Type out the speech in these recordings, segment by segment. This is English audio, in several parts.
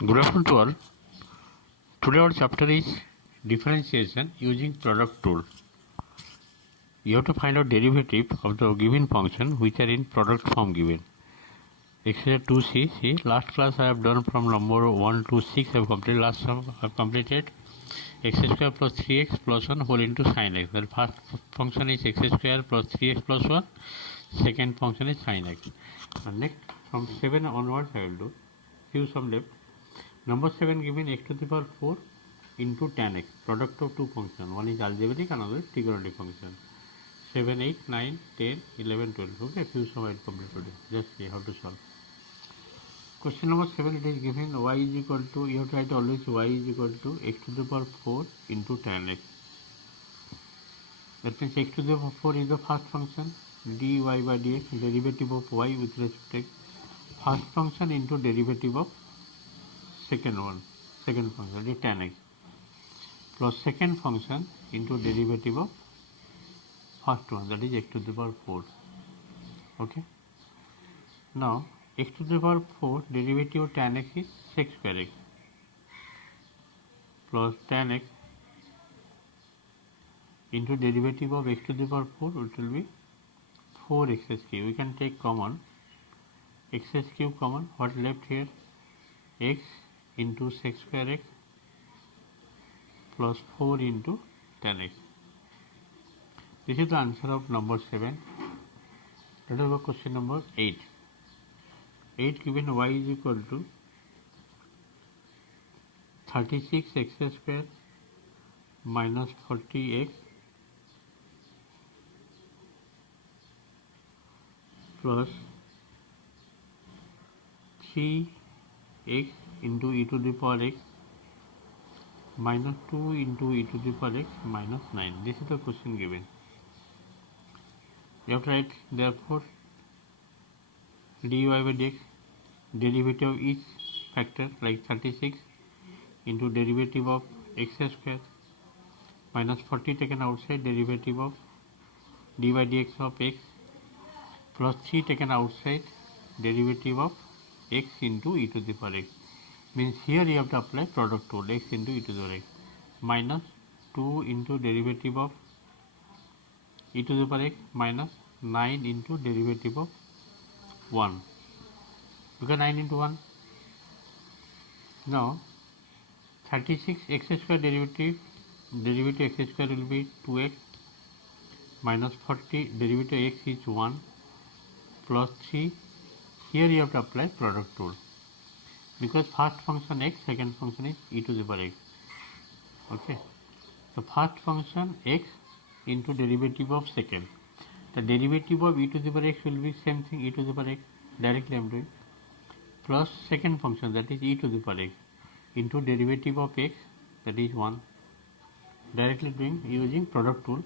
Good afternoon to all. Today our chapter is differentiation using product tool. You have to find out derivative of the given function which are in product form given. Exercise 2C. See, last class I have done from number 1 to 6 I have completed. Last sum I have completed x square plus 3x plus 1 whole into sin x. The first function is x square plus 3x plus 1. Second function is sin x. And next from 7 onwards I will do. Few sum left. Number 7 given x to the power 4 into tan x, product of two functions. One is algebraic, another is trigonometric function. 7, 8, 9, 10, 11, 12. Okay, few sum I will complete today. Just see how to solve. Question number 7, it is given y is equal to, you have to write always y is equal to x to the power 4 into tan x. That means x to the power 4 is the first function, dy by dx, derivative of y with respect first function into derivative of second function, is tan x, plus second function into derivative of first one, that is x to the power 4. Okay. Now x to the power 4 derivative of tan x is sec square x plus tan x into derivative of x to the power 4, it will be 4x cube. We can take common x cube common. What left here? X into sec square x plus 4 into tan x. This is the answer of number 7. Let us go question number 8. 8 given y is equal to 36x square minus 40x plus 3x into e to the power x minus 2 into e to the power x minus 9. This is the question given. You have to write therefore dy by dx, derivative of each factor like 36 into derivative of x square minus 40 taken outside, derivative of dy by dx of x plus 3 taken outside, derivative of x into e to the power x. Means here you have to apply product rule, x into e to the power x minus 2 into derivative of e to the power x minus 9 into derivative of 1. Because 9 into 1. Now 36 x square derivative x square will be 2x minus 40 derivative x is 1 plus 3. Here you have to apply product rule because first function x, second function is e to the power x. Okay, so first function x into derivative of second. The derivative of e to the power x will be same thing, e to the power x, directly I am doing, plus second function, that is e to the power x, into derivative of x, that is 1, directly doing using product rule.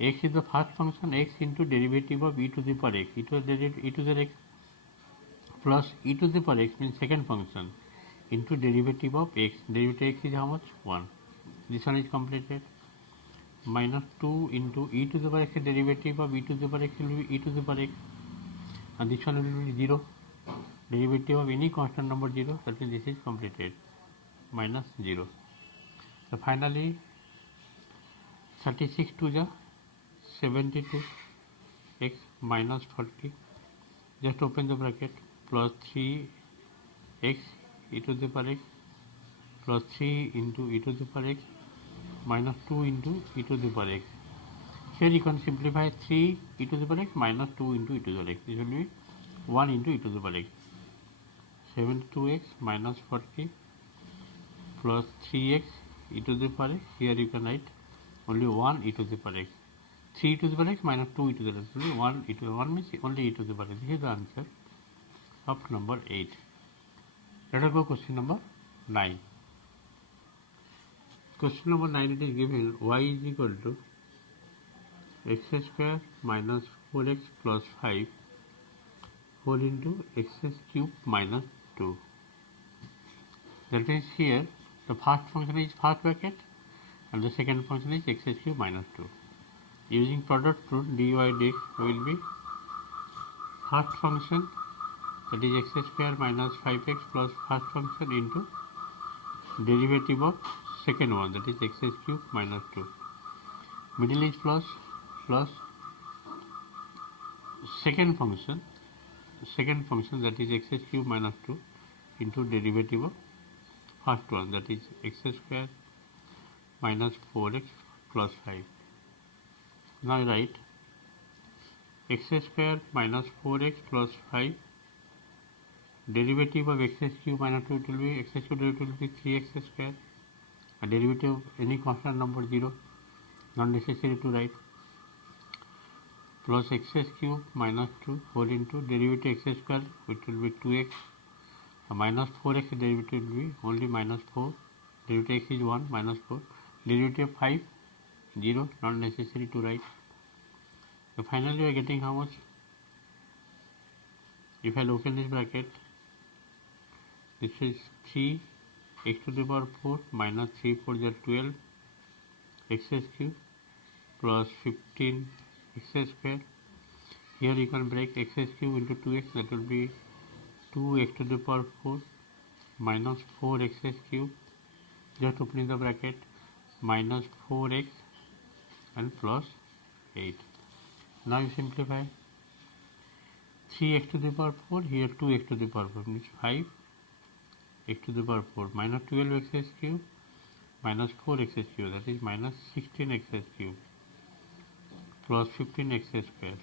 X is the first function, x into derivative of e to the power x, e to the x plus e to the power x means second function into derivative of x. Derivative x is how much? 1. This one is completed. Minus 2 into e to the power x, derivative of e to the power x will be e to the power x, and this one will be 0. Derivative of any constant number 0, that means this is completed, minus 0. So finally 36 to the 72 x minus 40, just open the bracket, plus 3x e to the power x plus 3 into e to the power x minus 2 into e to the power x. Here you can simplify 3 e to the power x minus 2 into e to the power x. This will be 1 into e to the power x. 72x minus 40 plus 3x e to the power x. Here you can write only 1 e to the power x. 3 e to the power x minus 2 e to the power x. Only 1 e to the 1 means only e to the power x. This is the answer of number 8. Let us go question number 9. Question number 9, it is given y is equal to x square minus 4x plus 5 whole into x cube minus 2. That is here the first function is first bracket and the second function is x cube minus 2. Using product rule dy dx will be first function that is x square minus 5x plus first function into derivative of second one, that is x cube minus 2. Middle is plus second function that is x cube minus 2 into derivative of first one, that is x square minus 4x plus 5. Now write x square minus 4x plus 5, derivative of x cube minus 2, it will be x cube derivative will be 3x square, a derivative of any constant number 0, not necessary to write, plus x cube minus 2 whole into derivative x square, which will be 2x, minus 4x derivative will be only minus 4, derivative x is 1 minus 4, derivative 5 0, not necessary to write. So finally we are getting how much? If I open this bracket, this is 3 x to the power 4 minus 3 4 is 12 x cube plus 15 x square. Here you can break x cube into 2x, that will be 2 x to the power 4 minus 4 x cube, just opening the bracket, minus 4x and plus 8. Now you simplify, 3x to the power 4, here 2x to the power 4 means 5 x to the power 4 minus 12 x cube minus 4 x cube, that is minus 16 x cube plus 15 x square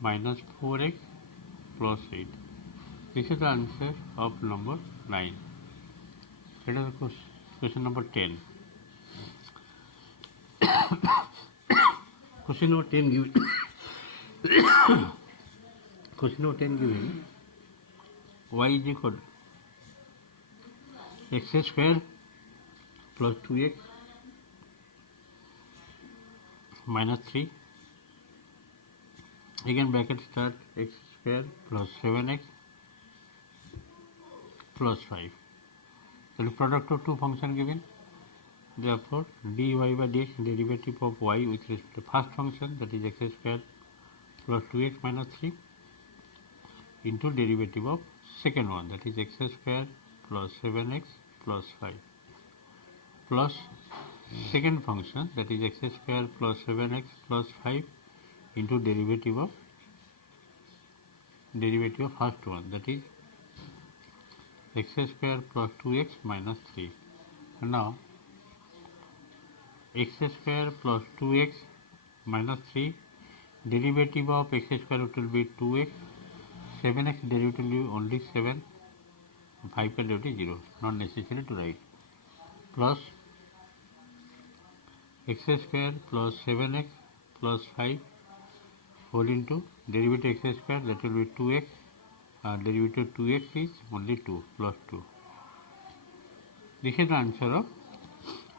minus 4x plus 8. This is the answer of number 9. Let us go question number 10. Question number 10 given question number 10 given y is equal to x square plus 2x minus 3, again bracket start, x square plus 7x plus 5. So the product of two functions given, therefore dy by dx, derivative of y with respect to first function, that is x square plus 2x minus 3 into derivative of second one, that is x square plus 7x plus 5 plus second function, that is x square plus 7x plus 5 into derivative of first one, that is x square plus 2x minus 3. And now x square plus 2x minus 3, derivative of x square it will be 2x, 7x derivative will be only 7, 5 derivative 0, not necessary to write, plus x square plus 7x plus 5 whole into derivative x square, that will be 2x, derivative 2x is only 2 plus 2. This is the answer of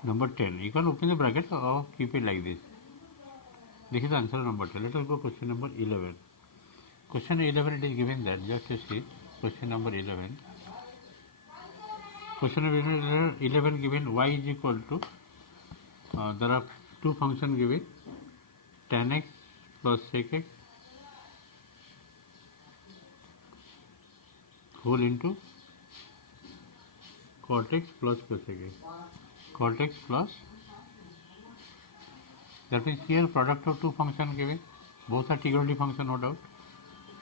number 10. You can open the bracket or keep it like this. This is the answer of number 10. Let us go question number 11. Question 11 it is given that, just to see, question number 11. Question number 11 given y is equal to, there are two functions given, tan x plus sec x whole into cot x plus cosec x. Cot x plus, that means here product of two functions given, both are trigonometric function, no doubt.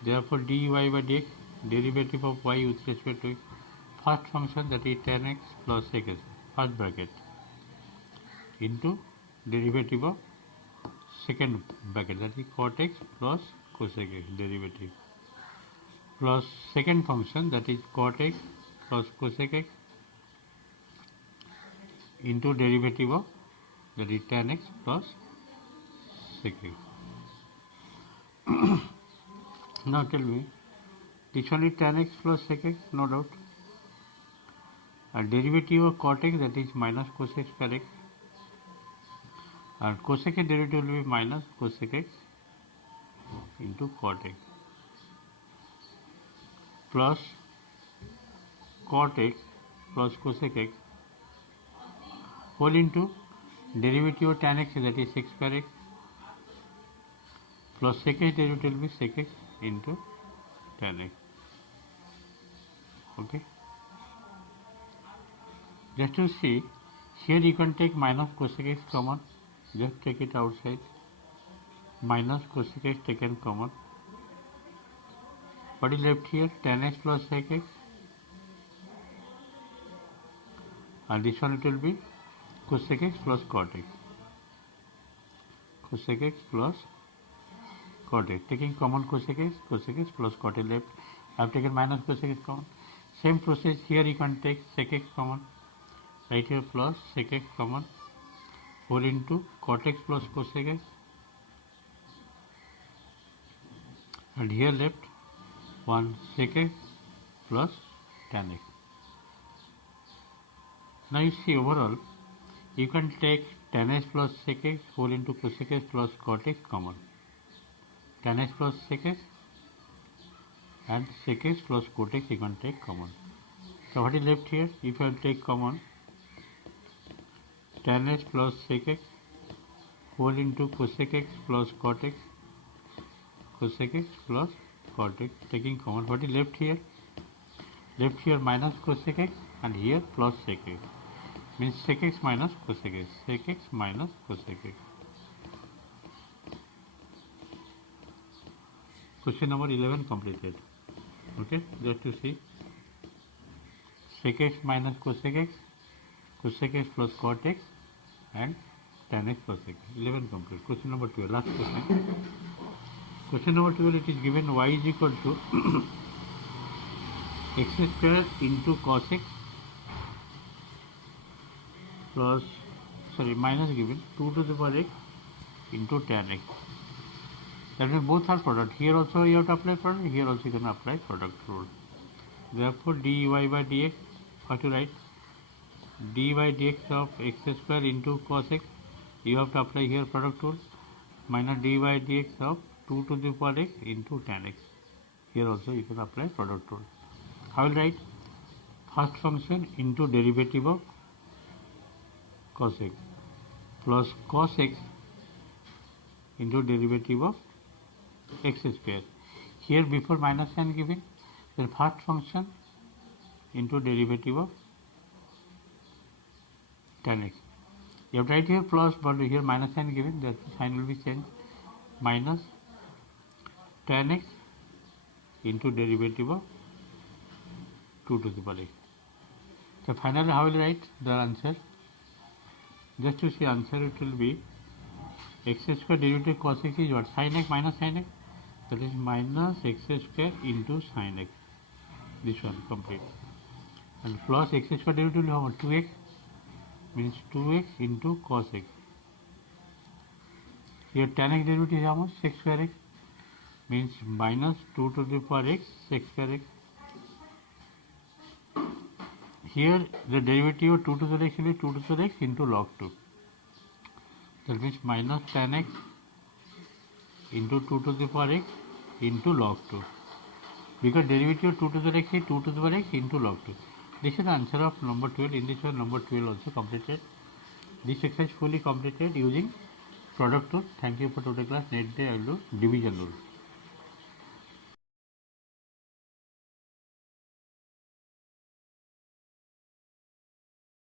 Therefore dy by dx, derivative of y with respect to first function, that is tan x plus sec x, first bracket, into derivative of second bracket, that is cot x plus cosec x, derivative, plus second function, that is cot x plus cosec x into derivative of, that is tan x plus sec x. Now tell me, this one is tan x plus sec x, no doubt. A derivative of cot x, that is minus cosec square x, and cosec x derivative will be minus cosec x into cot x plus cot x plus cosec x whole into derivative of tan x, that is sec square x, plus sec x derivative will be sec x into tan x. Okay. Just to see, here you can take minus cosec x common. Just take it outside. Minus cosec x taken common. What is left here? Tan x plus sec x. And this one it will be cosec x plus cot x. Cosec x plus cot x. Taking common cosec x plus cot x left. I have taken minus cosec x common. Same process here, you can take sec x common. Right here plus sec x common. Whole into cot x plus cosec x. And here left 1 sec x plus tan x. Now you see overall, you can take tan x plus sec x whole into cosec x plus cot x common. Tan x plus sec x and sec x plus cot x you can take common. So what is left here? If I take common, tan x plus sec x whole into cosec x plus cot x, cosec x plus cot x, taking common. What is left here? Left here minus cosec x and here plus sec x. Means sec x minus cosec x. Sec x minus cosec x. Question number 11 completed. Okay, just to see. Sec x minus cosec x plus cot x, and tan x plus sec x. 11 complete. Question number 12. Last question. Question number 12. It is given y is equal to x square into cos x plus, minus given 2 to the power x into tan x. That means both are product. Here also you have to apply product, here also you can apply product rule. Therefore dy by dx, how to write? dy dx of x square into cos x, you have to apply here product rule, minus dy dx of 2 to the power x into tan x. Here also you can apply product rule. How will write? First function into derivative of cos x plus cos x into derivative of x square. Here before minus sign given, then first function into derivative of tan x. You have to write here plus, but here minus sign given, that sign will be changed. Minus tan x into derivative of 2 to the power x. So finally how will you write the answer? Just to see answer, it will be x square derivative cos x is what? Sin x minus sin x. That is minus x square into sin x. This one complete. And plus x square derivative will have 2x, means 2x into cos x. Here tan x derivative is how much? Sec square x, means minus 2 to the power x sec square x. Here the derivative of 2 to the x will be 2 to the x into log 2. That means minus tan x into 2 to the power x into log 2. Because derivative of 2 to the x is 2 to the power x into log 2. This is the answer of number 12. In this one number 12 also completed. This exercise fully completed using product rule. Thank you for total class. Next day I will do division rule.